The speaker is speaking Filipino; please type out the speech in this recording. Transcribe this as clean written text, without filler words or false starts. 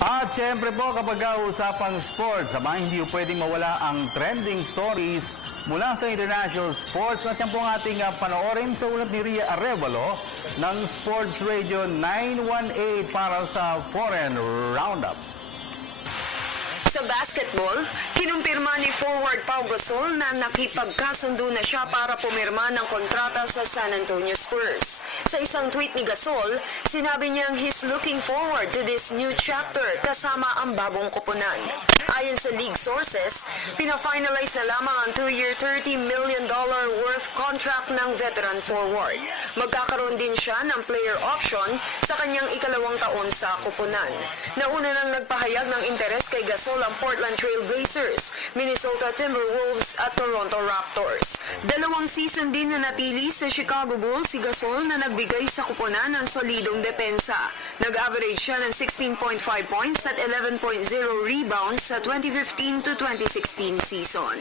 At siyempre po kapag usapang sports, hindi pwedeng mawala ang trending stories mula sa international sports. At yan po ang ating panoorin sa ulat ni Ria Arevalo ng Sports Radio 918 para sa Foreign Roundup. Sa basketball, kinumpirma ni forward Pau Gasol na nakipagkasundo na siya para pumirma ng kontrata sa San Antonio Spurs. Sa isang tweet ni Gasol, sinabi niyang he's looking forward to this new chapter kasama ang bagong koponan. Ayon sa league sources, pina-finalize na lamang ang 2-year $30 million worth contract ng veteran forward. Magkakaroon din siya ng player option sa kanyang ikalawang taon sa koponan. Nauna nang nagpahayag ng interes kay Gasol ang Portland Trail Blazers, Minnesota Timberwolves at Toronto Raptors. 2 season din na natili sa Chicago Bulls si Gasol na nagbigay sa koponan ng solidong depensa. Nag-average siya ng 16.5 points at 11.0 rebounds sa 2015 to 2016 season.